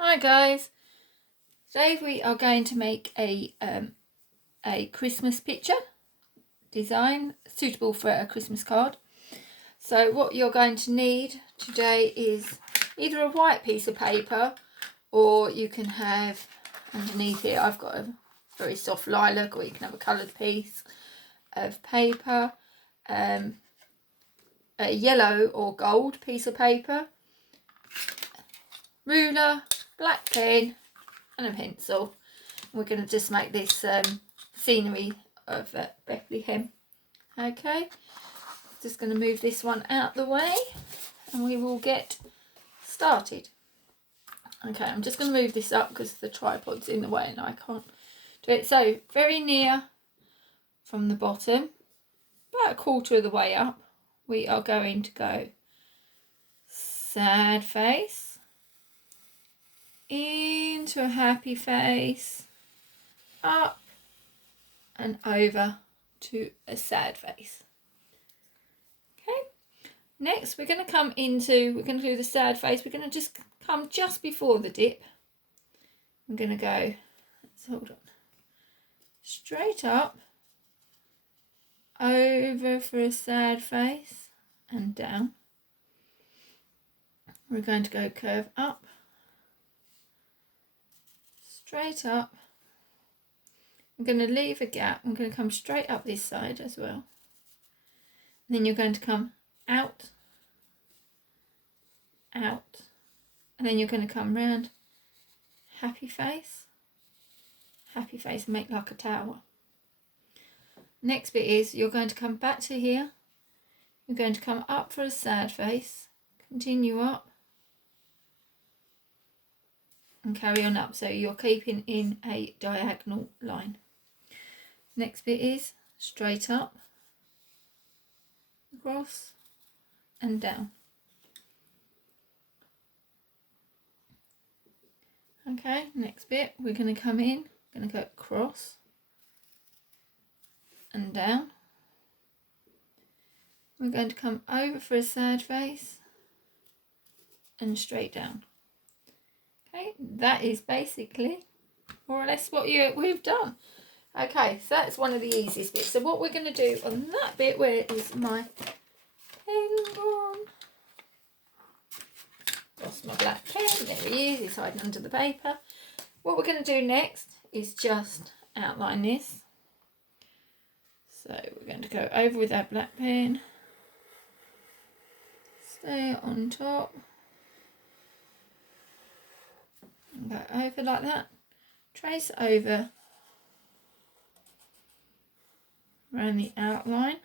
Hi guys, today we are going to make a Christmas picture design suitable for a Christmas card. So what you're going to need today is either a white piece of paper, or you can have underneath here, I've got a very soft lilac, or you can have a coloured piece of paper, a yellow or gold piece of paper, ruler, black pen and a pencil. We're going to just make this scenery of Bethlehem. Okay, just going to move this one out the way and we will get started. Okay, I'm just going to move this up because the tripod's in the way and I can't do it. So very near from the bottom, about a quarter of the way up, we are going to go sad face into a happy face, up and over to a sad face. Okay, next we're going to do the sad face. We're going to just come just before the dip. I'm going to go, hold on, straight up, over for a sad face and down. We're going to go curve up, straight up. I'm going to leave a gap. I'm going to come straight up this side as well. And then you're going to come out, out, and then you're going to come round, happy face, and make like a tower. Next bit is you're going to come back to here. You're going to come up for a sad face, continue up, and carry on up. So you're keeping in a diagonal line. Next bit is straight up, across and down. Okay, next bit we're going to come in, going to go across and down. We're going to come over for a sad face and straight down. Okay, that is basically more or less what we've done. Okay, so that's one of the easiest bits. So what we're going to do on that bit, where is my pen gone? Lost my black pen. There he is. He's hiding under the paper. What we're going to do next is just outline this. So we're going to go over with our black pen. Stay on top. And go over like that. Trace over around the outline.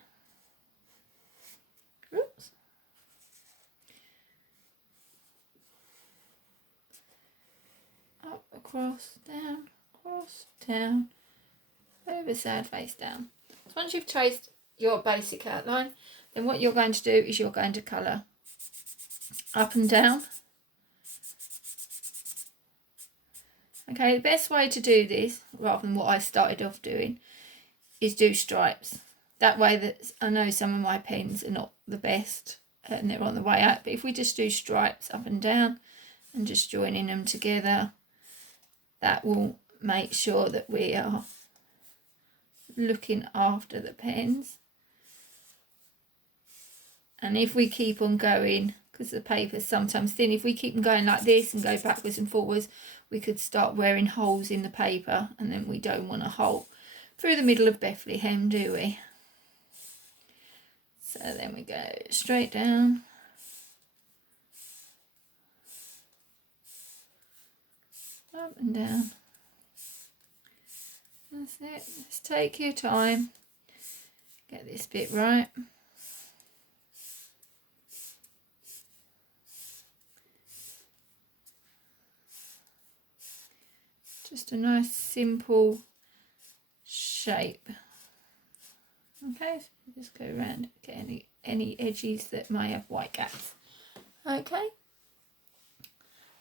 Oops. Up, across, down, over sad face down. So once you've traced your basic outline, then what you're going to do is you're going to colour up and down. Okay, the best way to do this, rather than what I started off doing, is do stripes. That way, that I know some of my pens are not the best and they're on the way out, but if we just do stripes up and down and just joining them together, that will make sure that we are looking after the pens. And if we keep on going, because the paper's sometimes thin, if we keep on going like this and go backwards and forwards, we could start wearing holes in the paper, and then we don't want a hole through the middle of Bethlehem, do we? So then we go straight down, up and down. That's it. Just take your time, get this bit right. Just a nice simple shape. Okay, so just go around, get any edges that may have white gaps. Okay,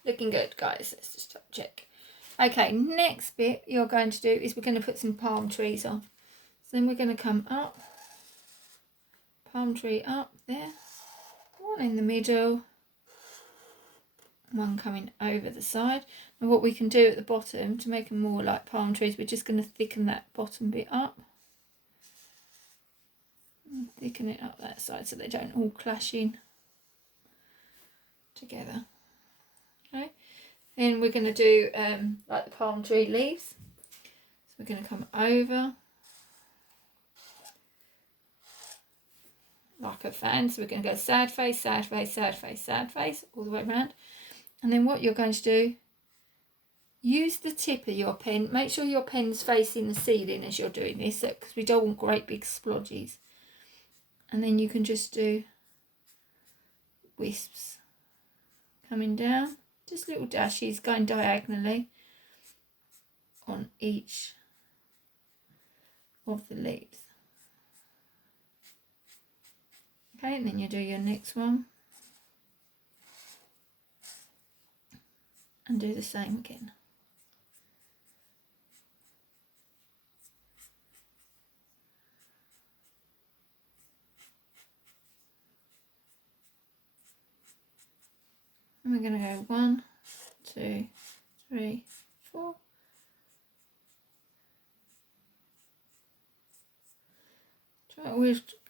looking good, guys. Let's just check. Okay, next bit you're going to do is we're going to put some palm trees on. So then we're going to come up, palm tree up there, one in the middle, one coming over the side. And what we can do at the bottom to make them more like palm trees, we're just going to thicken that bottom bit up. And thicken it up that side so they don't all clash in together. Okay, then we're going to do like the palm tree leaves. So we're going to come over like a fan. So we're going to go sad face, sad face, sad face, sad face all the way around. And then what you're going to do, use the tip of your pen. Make sure your pen's facing the ceiling as you're doing this, because we don't want great big splodges. And then you can just do wisps coming down, just little dashes going diagonally on each of the leaves. Okay, and then you do your next one and do the same again. And we're going to go 1, 2, 3, 4.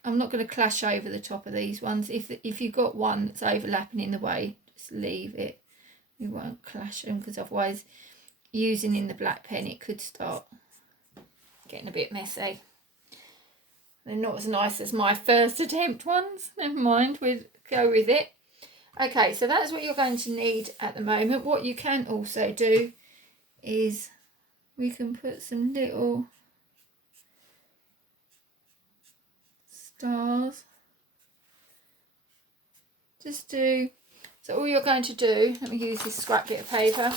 I'm not going to clash over the top of these ones. If you've got one that's overlapping in the way, just leave it. You won't clash them, because otherwise, using in the black pen, it could start getting a bit messy. They're not as nice as my first attempt ones. Never mind, we'll go with it. Okay, so that's what you're going to need at the moment. What you can also do is we can put some little stars. So all you're going to do, let me use this scrap bit of paper.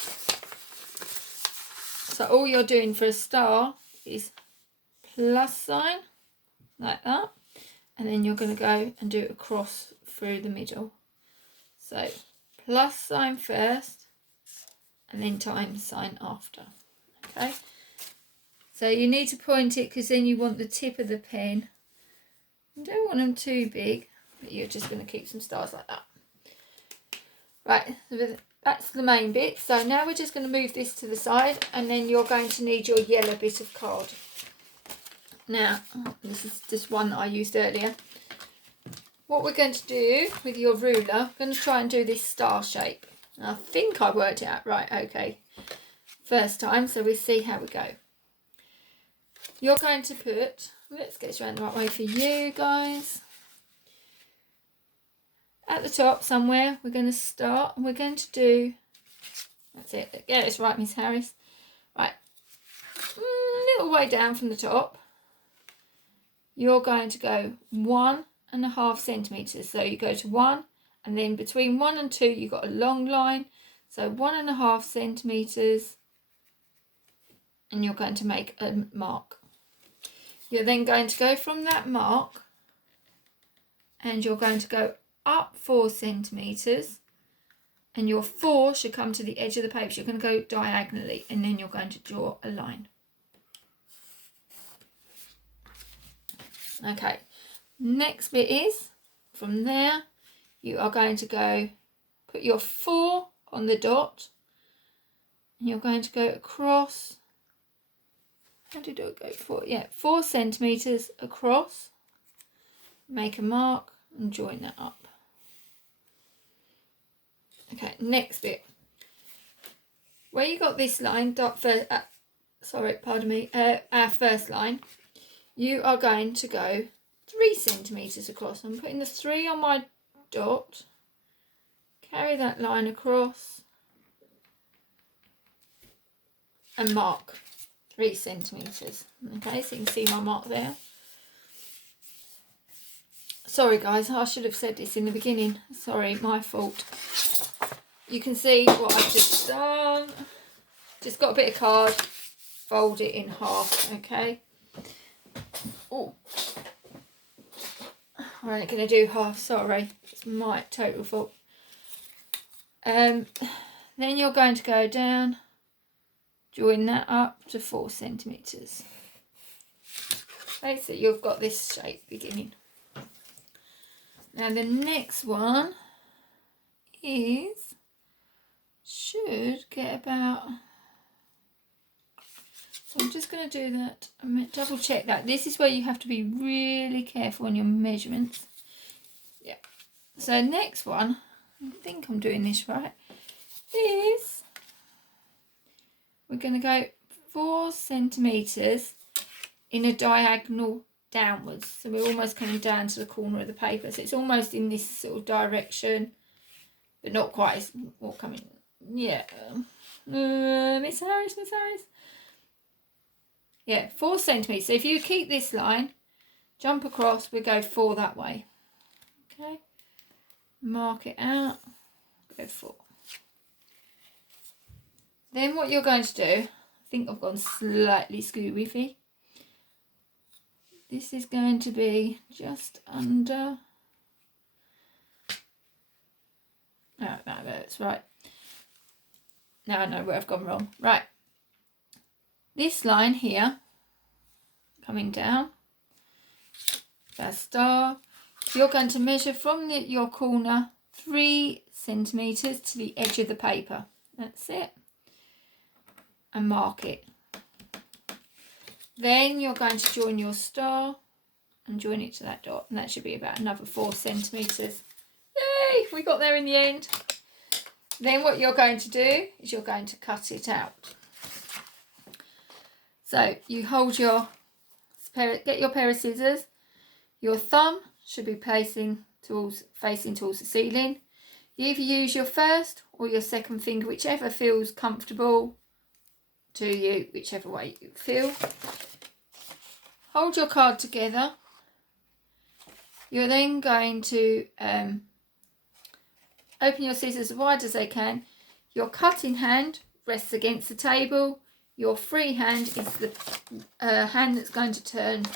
So all you're doing for a star is plus sign, like that. And then you're going to go and do a cross through the middle. So plus sign first and then times sign after. Okay. So you need to point it, because then you want the tip of the pen. You don't want them too big, but you're just going to keep some stars like that. Right, so that's the main bit. So now we're just going to move this to the side, and then you're going to need your yellow bit of card. Now, this is just one that I used earlier. What we're going to do with your ruler, I'm going to try and do this star shape. I think I worked it out right, okay, first time, so we'll see how we go. You're going to put, let's get this around the right way for you guys. At the top somewhere, we're going to start, and we're going to do, that's it, get this right, Miss Harris. Right, a little way down from the top, you're going to go 1.5 centimetres. So you go to 1, and then between 1 and 2, you've got a long line. So 1.5 centimetres, and you're going to make a mark. You're then going to go from that mark, and you're going to go up 4 centimetres, and your 4 should come to the edge of the paper. So you're going to go diagonally, and then you're going to draw a line. Okay, next bit is, from there, you are going to go, put your 4 on the dot, and you're going to go across, how did I go for? Yeah, 4 centimetres across, make a mark, and join that up. Okay, next bit. Where you got this line, our first line, you are going to go 3 centimetres across. I'm putting the 3 on my dot, carry that line across, and mark 3 centimetres. Okay, so you can see my mark there. Sorry guys, I should have said this in the beginning. Sorry, my fault. You can see what I've just done. Just got a bit of card, fold it in half, okay? Oh, I'm only going to do half, sorry. It's my total fault. Then you're going to go down, join that up to 4 centimetres. Okay, so you've got this shape beginning. Now the next one is should get about, so I'm just going to do that. I'm going to double check that. This is where you have to be really careful on your measurements. Yeah. So next one, I think I'm doing this right, is we're going to go 4 centimetres in a diagonal downwards. So we're almost coming down to the corner of the paper. So it's almost in this sort of direction, but not quite. It's more coming, yeah. Miss Harris. Yeah, 4 centimetres. So if you keep this line, jump across, we go 4 that way. Okay. Mark it out, go 4. Then what you're going to do, I think I've gone slightly skew-whiffy. This is going to be just under, no, that's right. Now I know where I've gone wrong. Right, this line here, coming down, that star, you're going to measure from your corner 3 centimetres to the edge of the paper. That's it. And mark it. Then you're going to join your star and join it to that dot, and that should be about another 4 centimetres. Yay, we got there in the end. Then what you're going to do is you're going to cut it out. So you hold your, get your pair of scissors, your thumb should be facing towards the ceiling. You either use your first or your second finger, whichever feels comfortable to you, whichever way you feel. Hold your card together. You're then going to open your scissors as wide as they can. Your cutting hand rests against the table. Your free hand is the hand that's going to turn the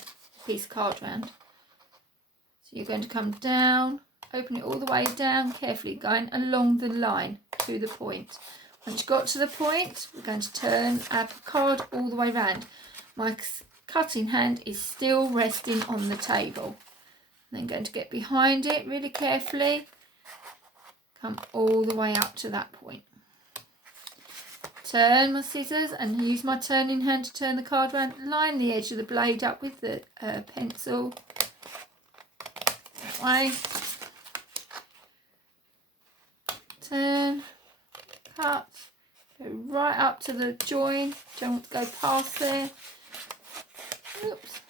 piece of card round. So you're going to come down, open it all the way down, carefully going along the line to the point. Once you've got to the point, we're going to turn our card all the way round. My cutting hand is still resting on the table. Then going to get behind it really carefully. Come all the way up to that point. Turn my scissors and use my turning hand to turn the card round. Line the edge of the blade up with the pencil. That way. Turn. Cut. Go right up to the join. Don't want to go past there. Oops.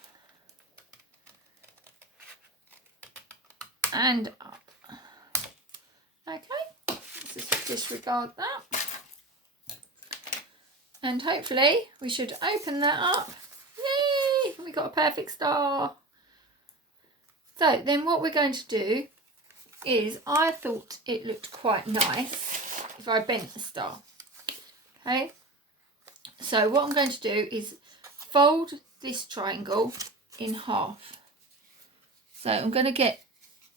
And up. Okay, let's just disregard that. And hopefully we should open that up. Yay! We got a perfect star. So then what we're going to do is, I thought it looked quite nice if I bent the star. Okay, so what I'm going to do is fold this triangle in half. So I'm going to get,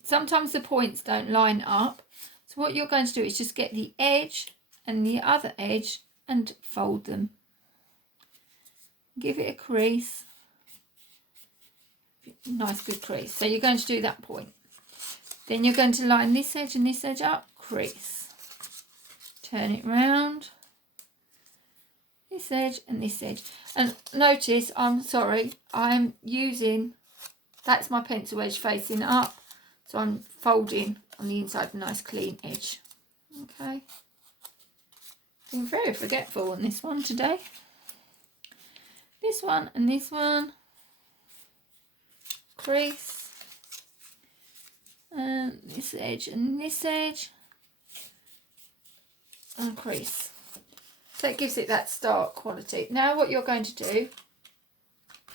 sometimes the points don't line up. So what you're going to do is just get the edge and the other edge and fold them. Give it a crease. Nice good crease. So you're going to do that point. Then you're going to line this edge and this edge up, crease. Turn it round. This edge and this edge. And notice, I'm using, that's my pencil edge facing up. So I'm folding on the inside a nice clean edge. Okay. Being very forgetful on this one today. This one and this one. Crease. And this edge and this edge. And crease. So it gives it that stark quality. Now what you're going to do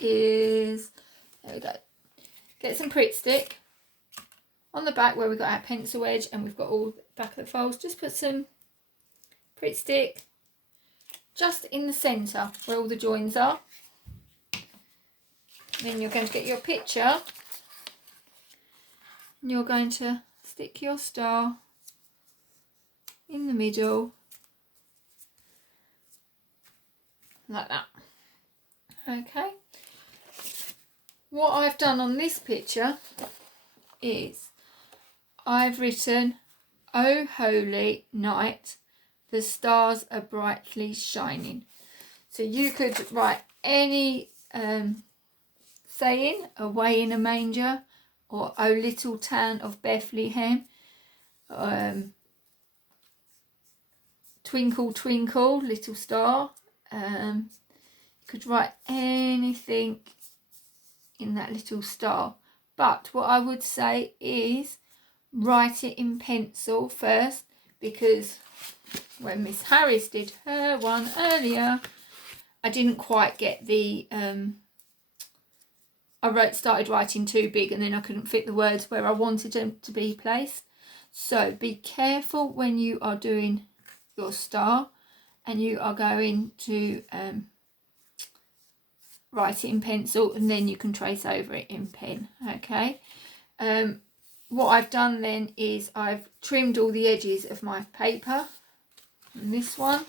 is, there we go. Get some Pritt stick. On the back where we've got our pencil edge and we've got all the back of the folds, just put some Pritt stick just in the centre where all the joins are. Then you're going to get your picture and you're going to stick your star in the middle like that. Okay. What I've done on this picture is I've written "Oh Holy Night" the stars are brightly shining. So you could write any saying, away in a manger, or O little town of Bethlehem, twinkle twinkle little star. You could write anything in that little star, but what I would say is write it in pencil first, because when Miss Harris did her one earlier, I didn't quite get the started writing too big, and then I couldn't fit the words where I wanted them to be placed. So be careful when you are doing your star and you are going to write it in pencil, and then you can trace over it in pen. Okay. What I've done then is I've trimmed all the edges of my paper and this one,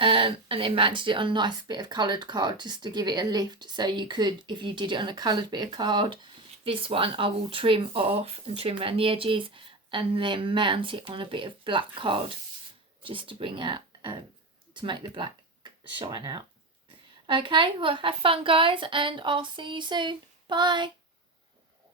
and then mounted it on a nice bit of coloured card just to give it a lift. So you could, if you did it on a coloured bit of card, this one I will trim off and trim around the edges and then mount it on a bit of black card just to bring out, to make the black shine out. Okay, well, have fun guys, and I'll see you soon. Bye.